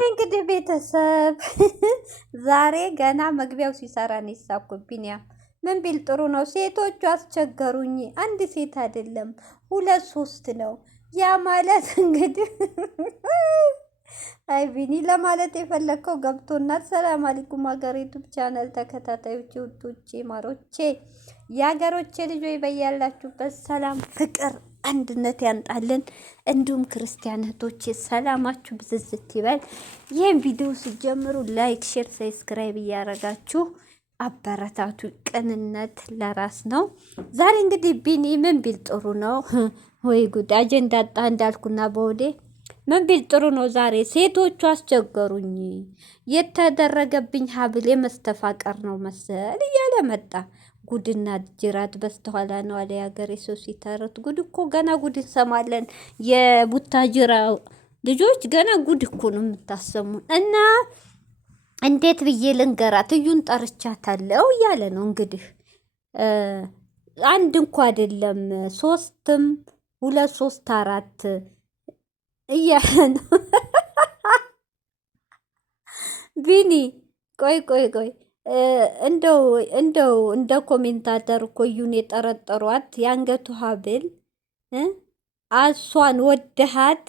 እንግዲህ ቤተሰብ ዛሬ ገና መግቢያው ሲሰራ ነው የሳኩት። ቢኒያም ምን ቢል ጥሩ ነው? ሴቶቹ አስቸገሩኝ። አንድ ሴት አይደለም ሁለት ሶስት ነው። ያ ማለት እንግዲህ አይ ቢኒ ለማለት የፈለግከው ገብቶናል። ሰላም አለይኩም ሀገር ዩቱብ ቻናል ተከታታዮች ውዶቼ፣ ማሮቼ፣ የሀገሮቼ ልጆች በያላችሁበት ሰላም፣ ፍቅር፣ አንድነት ያንጣልን። እንዲሁም ክርስቲያን እህቶቼ ሰላማችሁ ብዝዝት ይበል። ይህን ቪዲዮ ሲጀምሩ ላይክ፣ ሼር፣ ሰብስክራይብ እያደረጋችሁ አበረታቱ። ቅንነት ለራስ ነው። ዛሬ እንግዲህ ቢኒ ምን ቢል ጥሩ ነው? ወይ ጉድ! አጀንዳ አጣ እንዳልኩና በወዴ ምን ቢል ጥሩ ነው? ዛሬ ሴቶቹ አስቸገሩኝ፣ የተደረገብኝ ሀብል የመስተፋቀር ነው መሰል እያለ መጣ። ጉድና ጅራት በስተኋላ ነው አለ የሀገሬ ሰው ሲተረት። ጉድ እኮ ገና ጉድ እንሰማለን። የቡታጅራ ልጆች ገና ጉድ እኮ ነው የምታሰሙን። እና እንዴት ብዬ ልንገራት? እዩን ጠርቻታለሁ እያለ ነው እንግዲህ። አንድ እንኳ አይደለም ሶስትም፣ ሁለት ሶስት አራት እያለ ነው ቢኒ። ቆይ እንደው እንደ ኮሜንታተር እኮ እዩን የጠረጠሯት የአንገቱ ሀብል አሷን ወደሃት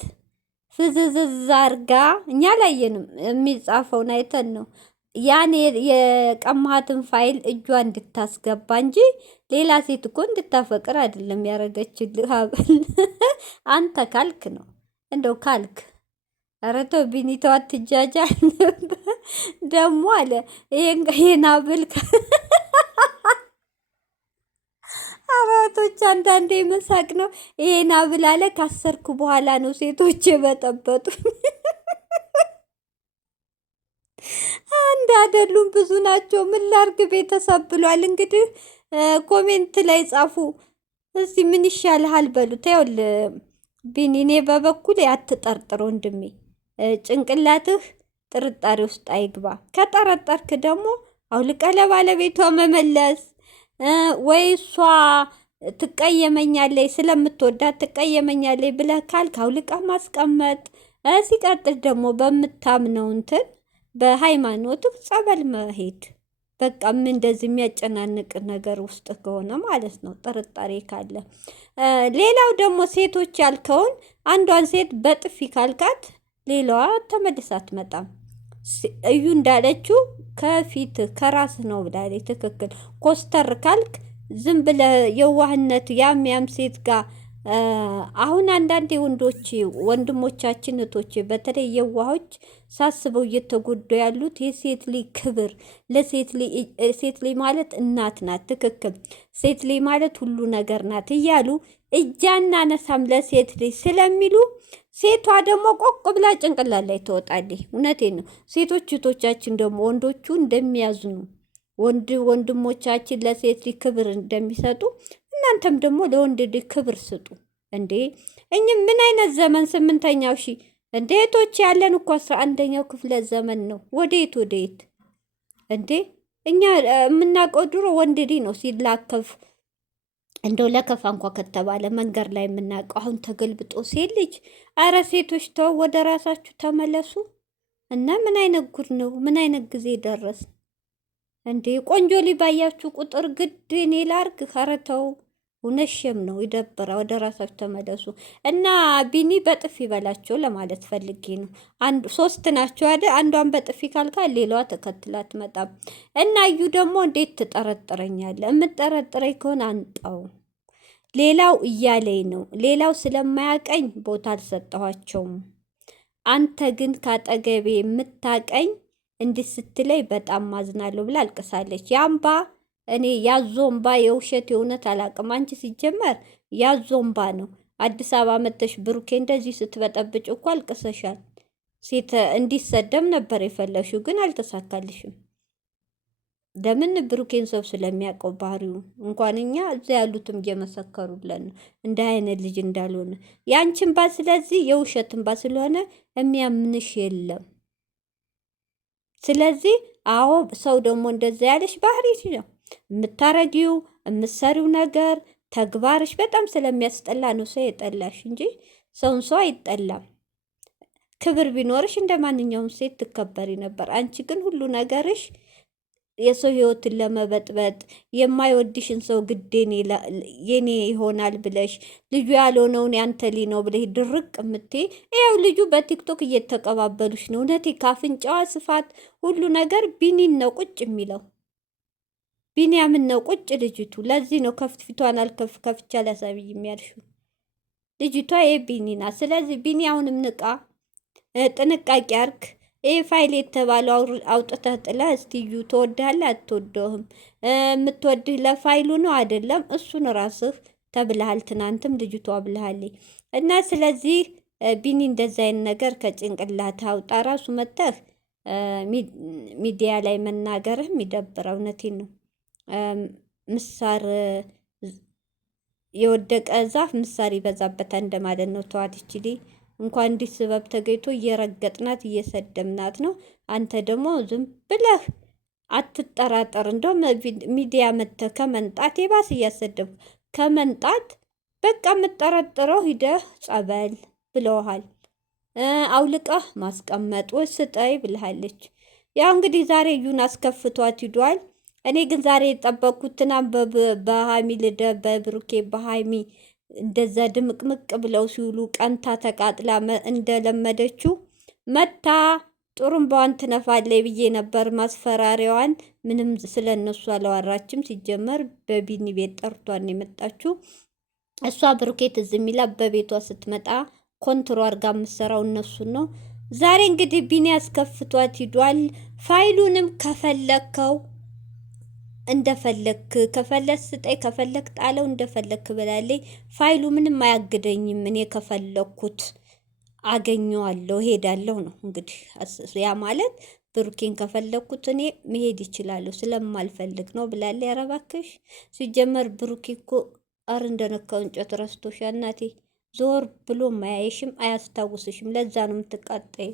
ፍዝዝዝ አርጋ፣ እኛ ላየንም የሚጻፈውን አይተን ነው ያን የቀማሃትን ፋይል እጇ እንድታስገባ እንጂ ሌላ ሴት እኮ እንድታፈቅር አይደለም ያረገችልህ ሀብል። አንተ ካልክ ነው እንደው ካልክ። ኧረ ተው ቢኒ ተው አትጃጃል። ደግሞ አለ ይሄን ሀብል አባቶች አንዳንዴ መሳቅ ነው። ይሄን ሀብል አለ ካሰርኩ በኋላ ነው ሴቶች የበጠበጡ። አንድ አይደሉም ብዙ ናቸው። ምን ላርግ ቤተሰብ ብሏል። እንግዲህ ኮሜንት ላይ ጻፉ እስቲ ምን ይሻልሃል በሉት። ይኸውልህ ቢኒ እኔ በበኩል አትጠርጥር ወንድሜ። ጭንቅላትህ ጥርጣሬ ውስጥ አይግባ። ከጠረጠርክ ደግሞ አውልቀህ ለባለቤቷ መመለስ፣ ወይ እሷ ትቀየመኛለች ስለምትወዳት ትቀየመኛለች ብለህ ካልክ አውልቀህ ማስቀመጥ። ሲቀጥል ደግሞ በምታምነው እንትን በሃይማኖትህ ጸበል መሄድ። በቃ ምን እንደዚህ የሚያጨናንቅ ነገር ውስጥ ከሆነ ማለት ነው፣ ጥርጣሬ ካለ። ሌላው ደግሞ ሴቶች ያልከውን አንዷን ሴት በጥፊ ካልካት ሌላዋ ተመልሳ አትመጣም። እዩ እንዳለችው ከፊት ከራስ ነው ብላለች። ትክክል። ኮስተር ካልክ ዝም ብለህ የዋህነት ያም ሴት ጋር አሁን አንዳንዴ ወንድሞቻችን እህቶች በተለይ የዋሆች ሳስበው እየተጎዱ ያሉት የሴት ልጅ ክብር ሴት ልጅ ማለት እናት ናት። ትክክል። ሴት ልጅ ማለት ሁሉ ነገር ናት እያሉ እጃና ነሳም ለሴት ልጅ ስለሚሉ ሴቷ ደግሞ ቆቅ ብላ ጭንቅላት ላይ ትወጣለች። እውነቴን ነው። ሴቶች እህቶቻችን ደግሞ ወንዶቹ እንደሚያዝኑ ወንድሞቻችን ለሴት ልጅ ክብር እንደሚሰጡ እናንተም ደግሞ ለወንድ ልጅ ክብር ስጡ። እንዴ ምን አይነት ዘመን 8ኛው ሺህ እንዴ እህቶች ያለን እኮ 11ኛው ክፍለ ዘመን ነው። ወዴት እንዴ እኛ የምናውቀው ድሮ ወንድ ልጅ ነው ሲላከፍ እንደው ለከፋ እንኳ ከተባለ መንገድ ላይ የምናውቀው። አሁን ተገልብጦ ሴት ልጅ። አረ ሴቶች ተው፣ ወደ ራሳችሁ ተመለሱ። እና ምን አይነት ጉድ ነው? ምን አይነት ጊዜ ደረስ እንዴ? ቆንጆ ሊባያችሁ ቁጥር ግድ እኔ ላርግ? ኧረ ተው፣ እውነሽም ነው፣ ይደብራ። ወደ ራሳችሁ ተመለሱ። እና ቢኒ በጥፊ በላቸው ለማለት ፈልጌ ነው። ሶስት ናቸው አይደል? አንዷን በጥፊ ካልካ ሌላዋ ተከትላ አትመጣም። እና እዩ ደግሞ እንዴት ትጠረጥረኛለህ? የምጠረጥረኝ ከሆነ አንጣው። ሌላው እያለኝ ነው። ሌላው ስለማያቀኝ ቦታ አልሰጠኋቸውም። አንተ ግን ካጠገቤ የምታቀኝ እንዲህ ስትለይ በጣም ማዝናለሁ ብላ አልቅሳለች። ያምባ እኔ ያዞምባ የውሸት የእውነት አላቅም። አንቺ ሲጀመር ያዞምባ ነው። አዲስ አበባ መተሽ ብሩኬ እንደዚህ ስትበጠብጭ እኮ አልቅሰሻል። ሴት እንዲሰደም ነበር የፈለግሽው፣ ግን አልተሳካልሽም። ለምን? ብሩኬን ሰው ስለሚያውቀው ባህሪው እንኳን እኛ እዛ ያሉትም እየመሰከሩለን ነው እንደ አይነት ልጅ እንዳልሆነ ያንቺን ባ። ስለዚህ የውሸትን ባ ስለሆነ የሚያምንሽ የለም። ስለዚህ አዎ ሰው ደግሞ እንደዛ ያለሽ ባህሪ ነው። የምታረጊው የምትሰሪው ነገር ተግባርሽ በጣም ስለሚያስጠላ ነው ሰው የጠላሽ እንጂ ሰውን ሰው አይጠላም። ክብር ቢኖርሽ እንደ ማንኛውም ሴት ትከበሪ ነበር። አንቺ ግን ሁሉ ነገርሽ የሰው ህይወትን ለመበጥበጥ የማይወድሽን ሰው ግዴን የኔ ይሆናል ብለሽ ልጁ ያልሆነውን ያንተ ሊ ነው ብለሽ ድርቅ የምትይ ይኸው ልጁ በቲክቶክ እየተቀባበሉሽ ነው። እውነቴ ካፍንጫዋ ስፋት ሁሉ ነገር ቢኒን ነው ቁጭ የሚለው ቢኒያምን ነው ቁጭ ልጅቱ። ለዚህ ነው ከፍትፊቷን ከፍቻ ላሳብይ የሚያልሽው ልጅቷ የቢኒ ናት። ስለዚህ ቢኒ አሁንም ንቃ፣ ጥንቃቄ አርግ። ይህ ፋይል የተባለው አውጥተህ ጥለህ እስቲዩ ትወድሃለህ አትወደውህም? የምትወድህ ለፋይሉ ነው አይደለም? እሱን ራስህ ተብልሃል። ትናንትም ልጅቷ ብልሃለች። እና ስለዚህ ቢኒ እንደዚ አይነት ነገር ከጭንቅላት አውጣ። ራሱ መጥተህ ሚዲያ ላይ መናገርህ የሚደብረው እውነቴን ነው። ምሳር የወደቀ ዛፍ ምሳር ይበዛበታል እንደማለት ነው። ተዋት ይችሊ እንኳን እንዲህ ስበብ ተገኝቶ እየረገጥናት እየሰደምናት ነው። አንተ ደግሞ ዝም ብለህ አትጠራጠር። እንደውም ሚዲያ መጥተህ ከመንጣት የባስ እያሰደብኩ ከመንጣት በቃ የምጠረጥረው ሂደህ ጸበል ብለውሃል። አውልቀህ ማስቀመጥ ወይ ስጠይ ብልሃለች። ያው እንግዲህ ዛሬ እዩን አስከፍቷት ሂዷል። እኔ ግን ዛሬ የጠበቅኩት ትናንት በሀይሚ ልደት በብሩኬ በሀይሚ እንደዛ ድምቅምቅ ብለው ሲውሉ ቀንታ ተቃጥላ እንደለመደችው መታ ጥሩምባዋን ትነፋለች ብዬ ነበር። ማስፈራሪያዋን ምንም ስለ እነሱ አላወራችም። ሲጀመር በቢኒ ቤት ጠርቷን የመጣችው እሷ ብሩኬ ትዝ የሚላ በቤቷ ስትመጣ ኮንትሮ አርጋ የምትሰራው እነሱን ነው። ዛሬ እንግዲህ ቢኒ አስከፍቷት ሂዷል። ፋይሉንም ከፈለግከው እንደፈለክ ከፈለክ ስጠይ ከፈለክ ጣለው እንደፈለክ ብላለች። ፋይሉ ምንም አያግደኝም። እኔ ከፈለኩት አገኘዋለሁ ሄዳለሁ ነው እንግዲህ። ያ ማለት ብሩኬን ከፈለኩት እኔ መሄድ ይችላለሁ ስለማልፈልግ ነው ብላለች። ኧረ እባክሽ ሲጀመር ብሩኬ እኮ አር እንደነካው እንጨት ረስቶሻ እናቴ። ዞር ብሎ ማያይሽም አያስታውስሽም። ለዛ ነው የምትቃጠይ።